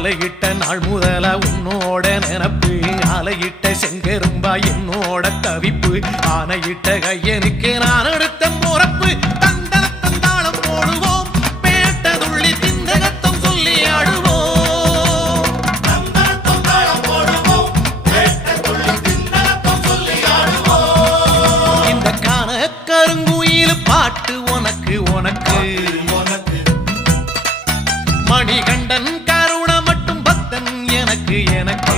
மாலையிட்ட நாள் முதல உன்னோட நினப்பு ஆலையிட்ட செங்கரும்பா என்னோட தவிப்பு ஆனையிட்ட கையனுக்கு நான் எடுத்த முறப்பு தந்தாளம் போடுவோம் பேட்டதுள்ளி திந்தகத்தம் சொல்லி ஆடுவோம் இந்த காண கருங்குயில் பாட்டு உனக்கு உனக்கு மணிகண்டன் கருண மட்டும் பக்தன் எனக்கு எனக்கு